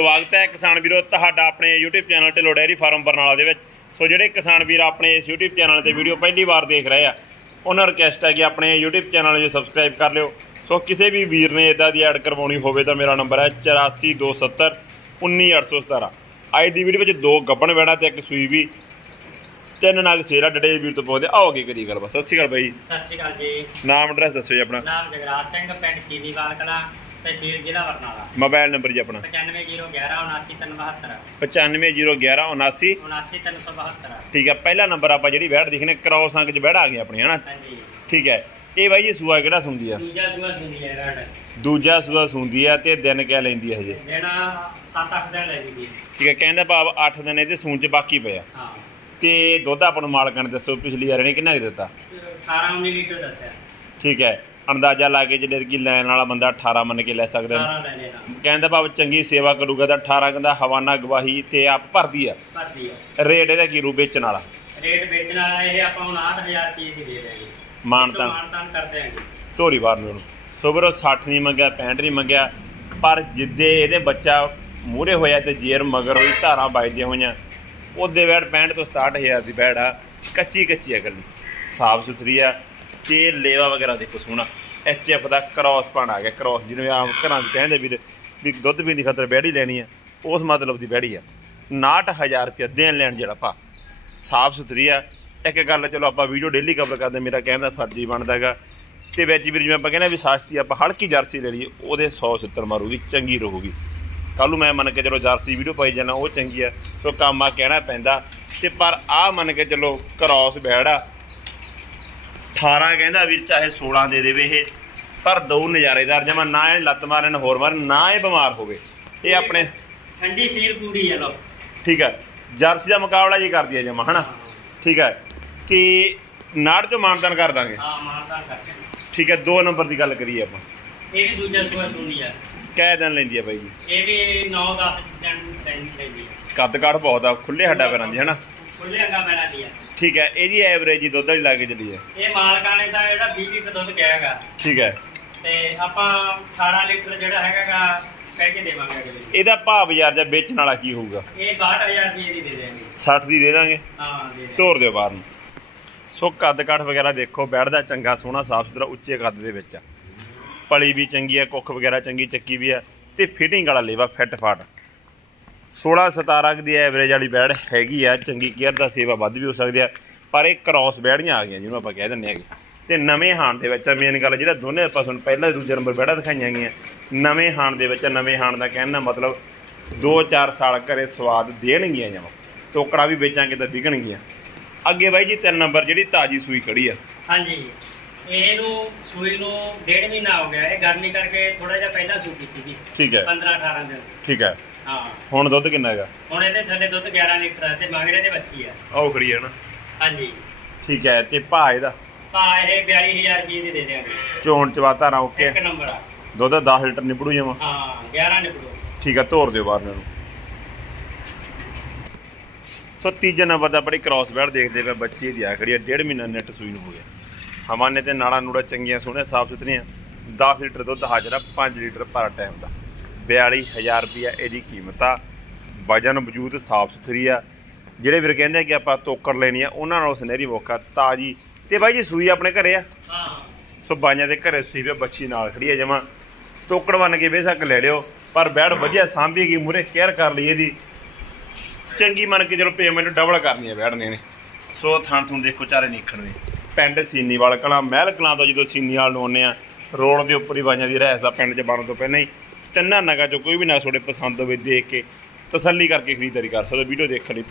ਸਵਾਗਤ ਹੈ ਕਿਸਾਨ ਵੀਰੋ ਤੁਹਾਡਾ ਆਪਣੇ YouTube channel Dhillon dairy farm Barnala ਦੇ ਵਿੱਚ। ਸੋ ਜਿਹੜੇ ਕਿਸਾਨ ਵੀਰ ਆਪਣੇ ਇਸ YouTube ਚੈਨਲ ਤੇ ਵੀਡੀਓ ਪਹਿਲੀ ਵਾਰ ਦੇਖ ਰਹੇ ਆ ਉਹਨਾਂ ਨੂੰ ਰਿਕਵੈਸਟ ਹੈ ਕਿ ਆਪਣੇ YouTube ਚੈਨਲ ਨੂੰ ਸਬਸਕ੍ਰਾਈਬ ਕਰ ਲਿਓ। ਸੋ ਕਿਸੇ ਵੀ ਵੀਰ ਨੇ ਇਦਾਂ ਦੀ ਐਡ ਕਰਵਾਉਣੀ ਹੋਵੇ ਤਾਂ ਮੇਰਾ ਨੰਬਰ ਹੈ 8427 19817 ਅੱਜ ਦੀ ਵੀਡੀਓ ਵਿੱਚ ਦੋ ਗੱਬਣ ਬੈਣਾ ਤੇ ਇੱਕ ਸੂਈ ਵੀ ਤਿੰਨ ਨਗ ਸੇਰਾ ਡੜੇ ਵੀਰ ਤੋਂ ਪੁੱਛਦੇ ਆਓ ਅੱਗੇ ਕਰੀ ਗੱਲਬਾਤ। ਸਤਿ ਸ਼੍ਰੀ ਅਕਾਲ ਬਾਈ। ਸਤਿ ਸ਼੍ਰੀ ਅਕਾਲ ਜੀ। ਨਾਮ ਐਡਰੈਸ ਦੱਸੋ ਜੀ ਆਪਣਾ। ਨਾਮ ਜਗਰਾਜ ਸਿੰਘ ਪਿੰਡ ਸੀਦੀਵਾਲ ਕਲਾਂ ਤਹਿਸੀਲ ਜ਼ਿਲ੍ਹਾ ਬਰਨਾਲਾ। ਮੋਬਾਈਲ ਨੰਬਰ ਜੀ ਆਪਣਾ। 9501179372 9501179 79372 ਠੀਕ ਹੈ ਪਹਿਲਾ ਨੰਬਰ ਆਪਾਂ ਜਿਹੜੀ ਵੈੜ ਦਿਖਨੇ ਕ੍ਰੋਸ ਅੰਕ ਚ ਵੈੜ ਆ ਗਈ ਆਪਣੀ ਹਨਾ? ਹਾਂਜੀ। ਠੀਕ ਹੈ ਇਹ ਬਾਈ ਜੀ ਸੂਆ ਕਿਹੜਾ ਸੁੰਦੀ ਆ? ਦੂਜਾ ਸੂਆ ਸੁਣੀ ਹੈ ਰੜ ਦੂਜਾ ਸੂਆ ਸੁੰਦੀ ਆ ਤੇ ਦਿਨ ਕਿਆ ਲੈਂਦੀ ਹੈ ਹਜੇ? ਦੇਣਾ 7-8 ਦਿਨ ਲੈ ਜੀ ਠੀਕ ਹੈ ਕਹਿੰਦਾ ਭਾਵ 8 ਦਿਨ ਇਹਦੇ ਸੂਣ ਚ ਬਾਕੀ ਪਿਆ। ਹਾਂ। ਤੇ ਦੁੱਧ ਆਪਾਂ ਨੂੰ ਮਾਲਕਾਂ ਨੇ ਦੱਸੋ ਪਿਛਲੀ ਵਾਰ ਨੇ ਕਿੰਨਾ ਕੁ ਦਿੱਤਾ? 18-19 ਲੀਟਰ ਦੱਸਿਆ। ਠੀਕ ਹੈ ਅੰਦਾਜ਼ਾ ਲਾ ਕੇ ਜਿਹੜੇ ਕਿ ਲੈਣ ਵਾਲਾ ਬੰਦਾ 18 ਮੰਨ ਕੇ ਲੈ ਸਕਦਾ 18 ਲੈ ਲੈਣਾ। ਕਹਿੰਦਾ ਭਾਵ ਚੰਗੀ ਸੇਵਾ ਕਰੂਗਾ ਤਾਂ 18 ਕਹਿੰਦਾ ਹਵਾਨਾ ਗਵਾਹੀ ਤੇ ਆਪ ਭਰਦੀ ਆ। ਹੈ ਰੇਟ ਇਹਦਾ ਕੀ ਰੂ ਵੇਚਣ ਵਾਲਾ? ਰੇਟ ਵੇਚਣ ਵਾਲਾ ਇਹ ਆਪਾਂ ਹੁਣ 8000 ਰੁਪਏ ਦੀ ਦੇ ਦੇਗੇ ਮਾਨਤਾ ਮਾਨਤਾਨ ਕਰ ਦਿਆਂਗੇ। ਧੋਰੀ ਵਾਰ ਨੂੰ ਉਹਨੂੰ। ਸੋ ਵੀਰੋ 60 ਨਹੀਂ ਮੰਗਿਆ 65 ਨਹੀਂ ਮੰਗਿਆ ਪਰ ਜਿੱਦੇ ਇਹਦੇ ਬੱਚਾ ਮੂਰੇ ਹੋਇਆ ਤੇ ਜੇਰ ਮਗਰ ਹੋਈ ਧਾਰਾਂ ਵੱਜਦੀਆਂ ਹੋਈਆਂ ਉਹਦੇ ਵੈੜ 65 ਤੋਂ 67000 ਦੀ ਵੈੜ ਆ। ਕੱਚੀ ਕੱਚੀ ਆ ਗੱਲੀ। ਸਾਫ਼ ਸੁਥਰੀ ਆ। ਤੇ ਲੇਵਾ ਵਗੈਰਾ ਦੇਖੋ ਸੋਹਣਾ। ਐਚ ਐਫ ਦਾ ਕ੍ਰਾਸ ਪਾਣ ਆ ਗਿਆ ਕ੍ਰਾਸ ਜਿਹਨੂੰ ਆਮ ਘਰਾਂ 'ਚ ਕਹਿੰਦੇ ਵੀ ਵੀ ਦੁੱਧ ਪੀਣ ਦੀ ਖਾਤਰ ਬੈੜੀ ਲੈਣੀ ਆ, ਉਸ ਮਤਲਬ ਦੀ ਬੈੜੀ ਆ। 69000 ਰੁਪਏ ਦੇਣ ਲੈਣ ਜਿਹੜਾ ਭਾ। ਸਾਫ਼ ਸੁਥਰੀ ਆ। ਇੱਕ ਗੱਲ ਚਲੋ ਆਪਾਂ ਵੀਡੀਓ ਡੇਲੀ ਕਵਰ ਕਰਦੇ ਮੇਰਾ ਕਹਿਣ ਦਾ ਫਰਜ਼ ਹੀ ਬਣਦਾ ਹੈਗਾ। ਤੇ ਵਿੱਚ ਵੀਰ ਜਿਵੇਂ ਆਪਾਂ ਕਹਿੰਦੇ ਵੀ ਸਾਸਤੀ ਆਪਾਂ ਹਲਕੀ ਜਰਸੀ ਲੈ ਲਈਏ, ਉਹਦੇ 100 70 ਮਾਰੂਗੀ, ਚੰਗੀ ਰਹੂਗੀ। ਕੱਲ ਨੂੰ ਮੈਂ ਮੰਨ ਕੇ ਚਲੋ ਜਰਸੀ ਵੀਡੀਓ ਪਾਈ ਜਾਣਾ ਉਹ ਚੰਗੀ ਆ। ਸੋ ਕੰਮ ਆ, ਕਹਿਣਾ ਪੈਂਦਾ। ਤੇ ਪਰ ਆ ਮੰਨ ਕੇ ਚਲੋ ਕ੍ਰਾਸ ਬੈੜ ਆ। 18 ਕਹਿੰਦਾ ਵੀਰ ਚਾਹੇ 16 ਦੇ ਦੇਵੇ ਇਹ ਪਰ ਦੋ ਨਜ਼ਾਰੇਦਾਰ ਜਮਾ ਨਾ ਇਹ ਲੱਤ ਮਾਰਨ ਹੋਰ ਮਾਰਨ ਨਾ ਇਹ ਬਿਮਾਰ ਹੋਵੇ। ਇਹ ਆਪਣੇ ਠੰਡੀ ਸੀਲ ਪੂਰੀ ਹੈ ਲੋ ਠੀਕ ਹੈ ਜਰਸੀ ਦਾ ਮੁਕਾਬਲਾ ਜੀ ਕਰਦੀ ਹੈ ਜਮਾ ਹਨਾ? ਠੀਕ ਹੈ ਤੇ ਨਾੜ ਚੋਂ ਮਾਨਦਾਨ ਕਰ ਦਾਂਗੇ। ਹਾਂ ਮਾਨਤਾਨ ਕਰ ਦਿਆਂਗੇ ਠੀਕ ਹੈ ਦੋ ਨੰਬਰ ਦੀ ਗੱਲ ਕਰੀਏ ਆਪਾਂ। ਇਹ ਵੀ ਦੂਜਾ ਸੂਆ ਸੁਣੀ ਹੈ ਕਹਿ ਦਿਨ ਲੈਂਦੀ ਹੈ ਬਾਈ ਜੀ। ਇਹ ਵੀ 9-10 ਦਿਨ ਲੈਂਦੀ ਲੈਂਦੀ ਹੈ ਕੱਦ ਕਾਠ ਬਹੁਤ ਆ ਖੁੱਲੇ ਹੱਡਾ ਪੈਰਾਂ ਦੀ ਹਨਾ? ਖੁੱਲੇ ਅੰਗਾ ਪੈਣਾ ਦੀ ਹੈ ਠੀਕ ਹੈ ਇਹਦੀ ਐਵਰੇਜ ਹੀ ਦੁੱਧ ਵਾਲੀ ਲਾ ਕੇ ਚੱਲੀ ਹੈ। ਇਹ ਮਾਲਕਾਂ ਨੇ ਤਾਂ ਜਿਹੜਾ 20 ਲੀਟਰ ਦੁੱਧ ਕਿਹਾ ਹੈਗਾ ਠੀਕ ਹੈ। ਤੇ ਆਪਾਂ 18 ਲੀਟਰ ਜਿਹੜਾ ਹੈਗਾਗਾ ਕਹਿ ਕੇ ਦੇਵਾਂਗੇ ਅਗਲੇ ਨੂੰ। ਇਹਦਾ ਭਾਅ ਬਾਜ਼ਾਰ ਜਾਂ ਵੇਚਣ ਵਾਲਾ ਕੀ ਹੋਊਗਾ? ਇਹ 62000 ਰੁਪਏ ਦੀ ਦੇ ਦੇਵਾਂਗੇ 60 ਦੀ ਦੇ ਦਾਂਗੇ। ਹਾਂ ਦੇ ਤੋਰ ਦਿਓ ਬਾਹਰ ਨੂੰ। ਸੋ ਕੱਦ ਕਾਠ ਵਗੈਰਾ ਦੇਖੋ ਬੈਠਦਾ ਚੰਗਾ ਸੋਹਣਾ ਸਾਫ਼ ਸੁਥਰਾ ਉੱਚੇ ਕੱਦ ਦੇ ਵਿੱਚ ਆ। ਪਲੀ ਵੀ ਚੰਗੀ ਆ ਕੁੱਖ ਵਗੈਰਾ ਚੰਗੀ ਚੱਕੀ ਵੀ ਆ ਤੇ ਫਿਟਿੰਗ ਵਾਲਾ ਲੇਵਾ ਫਿੱਟ ਫਾਟ 16 17 ਕੁ ਦੀ ਐਵਰੇਜ ਵਾਲੀ ਬੈੜ ਹੈਗੀ ਆ ਚੰਗੀ ਕੇਅਰ ਦਾ ਸੇਵਾ ਵੱਧ ਵੀ ਹੋ ਸਕਦੀ ਆ ਪਰ ਇਹ ਕ੍ਰਾਸ ਬੈੜੀਆਂ ਆ ਗਈਆਂ ਜਿਹਨੂੰ ਆਪਾਂ ਕਹਿ ਦਿੰਦੇ ਹੈਗੇ। ਤੇ ਨਵੇਂ ਹਾਣ ਦੇ ਵਿੱਚ ਮੇਨ ਗੱਲ ਜਿਹੜਾ ਦੋਨੇ ਆਪਾਂ ਤੁਹਾਨੂੰ ਪਹਿਲਾ ਦੂਜਾ ਨੰਬਰ ਬੈੜਾ ਦਿਖਾਈਆਂ ਗਈਆਂ ਨਵੇਂ ਹਾਣ ਦੇ ਵਿੱਚ ਨਵੇਂ ਹਾਣ ਦਾ ਕਹਿਣ ਦਾ ਮਤਲਬ 2-4 ਸਾਲ ਘਰੇ ਸਵਾਦ ਦੇਣਗੀਆਂ ਜਮਾ ਟੋਕੜਾ ਵੀ ਵੇਚਾਂਗੇ ਤਾਂ ਵਿਕਣਗੀਆਂ। ਅੱਗੇ ਬਾਈ ਜੀ ਤਿੰਨ ਨੰਬਰ ਜਿਹੜੀ ਤਾਜੀ ਸੂਈ ਖੜੀ ਆ। ਹਾਂਜੀ ਇਹਨੂੰ ਸੂਈ ਨੂੰ ਡੇਢ ਮਹੀਨਾ ਹੋ ਗਿਆ ਇਹ ਗਰਮੀ ਕਰਕੇ ਥੋੜਾ ਜਿਹਾ ਪਹਿਲਾਂ ਸੂਕੀ ਸੀਗੀ। ਠੀਕ ਹੈ। 15 18 ਦਿਨ। ਠੀਕ ਹੈ। ਹਾਂ। ਹੁਣ ਦੁੱਧ ਕਿੰਨਾ ਹੈਗਾ? ਹੁਣ ਇਹਦੇ ਥੱਲੇ ਦੁੱਧ 11 ਲੀਟਰ ਹੈ ਤੇ ਮਗਰੇ ਦੇ ਬੱਚੀ ਹੈ ਆਹ ਖੜੀ ਹੈ ਨਾ। ਹਾਂਜੀ। ਠੀਕ ਹੈ ਤੇ ਭਾਅ ਇਹਦਾ? ਪਾ ਇਹ 42000 ਰੁਪਏ ਦੀ ਦੇ ਦੇਵਾਂਗੇ ਚੋਣ ਚਵਾ ਧਾਰਾਂ ਓਕੇ ਇੱਕ ਨੰਬਰ ਆ। ਦੁੱਧ 10 ਲੀਟਰ ਨਿਪੜੂ ਜਾਵਾਂ ਹਾਂ 11 ਨਿਕਲੋ ਠੀਕ ਹੈ ਤੋਰ ਦਿਓ ਬਾਹਰ ਨੂੰ ਸੋ ਤੀਜਾ ਨੰਬਰ ਦਾ ਬੜੀ ਕ੍ਰਾਸ ਬੈਡ ਦੇਖਦੇ ਪਏ ਬੱਚੀ ਇਹਦੀ ਆ ਖੜੀ ਆ। ਡੇਢ ਮਹੀਨਾ ਨੈਟ ਸੂਈ ਨੂੰ ਹੋ ਗਿਆ। ਹਮਾਨੇ ਤੇ ਨਾੜਾ ਨੂੜਾ ਚੰਗੀਆਂ ਸੋਹਣੀਆਂ ਸਾਫ਼ ਸੁਥਰੀਆਂ 10 ਲੀਟਰ ਦੁੱਧ ਹਾਜ਼ਰ ਆ 5 ਲੀਟਰ ਪਰ ਟਾਈਮ ਦਾ। 42000 ਰੁਪਿਆ ਇਹਦੀ ਕੀਮਤ ਆ ਵਜਨ ਵਜੂਦ ਸਾਫ਼ ਸੁਥਰੀ ਆ। ਜਿਹੜੇ ਵੀਰ ਕਹਿੰਦੇ ਆ ਕਿ ਆਪਾਂ ਤੋਕੜ ਲੈਣੀ ਆ ਉਹਨਾਂ ਨਾਲੋਂ ਸੁਨਹਿਰੀ ਮੌਕਾ ਤਾਜੀ। ਤੇ ਬਾਈ ਜੀ ਸੂਈ ਆਪਣੇ ਘਰੇ ਆ? ਹਾਂ। ਸੋ ਬਾਈਆਂ ਦੇ ਘਰੇ ਸੂਈ ਵੀ ਬੱਚੀ ਨਾਲ ਖੜੀ ਹੈ ਜਮਾ। ਤੋਕੜ ਬਣ ਕੇ ਬੇਸ਼ੱਕ ਲੈ ਲਿਓ ਪਰ ਬੈੜ ਵਧੀਆ ਸਾਂਭੀ ਗਈ ਮੂਰੇ ਕੇਅਰ ਕਰ ਲਈ ਇਹਦੀ। ਚੰਗੀ ਮੰਨ ਕੇ ਚਲੋ ਪੇਮੈਂਟ ਡਬਲ ਕਰਨੀ ਹੈ ਬੈੜ ਨੇ ਸੋ ਥਾਂ ਥੂੰ ਦੇਖੋ ਚਾਰੇ ਨਿਖਣ ਦੇ ਪਿੰਡ ਸੀਨੀਵਾਲ ਕਲਾਂ ਮਹਿਲ ਕਲਾਂ ਤੋਂ ਜਦੋਂ ਸੀਨੀਵਾਲ ਨੂੰ ਆਉਂਦੇ ਆ ਰੋਡ ਦੇ ਉੱਪਰ ਹੀ ਬਾਈਆਂ ਦੀ ਰਹਿਸ ਆ ਪਿੰਡ 'ਚ ਬਣਨ ਤੋਂ ਪਹਿਲਾਂ ਹੀ। ਤਿੰਨਾਂ ਨਗਾ ਚੋਂ ਕੋਈ ਵੀ ਨਾ ਤੁਹਾਡੇ ਪਸੰਦ ਹੋਵੇ ਦੇਖ ਕੇ ਤਸੱਲੀ ਕਰਕੇ ਖਰੀਦਦਾਰੀ ਕਰ ਸਕਦੇ ਹੋ। ਵੀਡੀਓ ਦੇਖਣ ਲਈ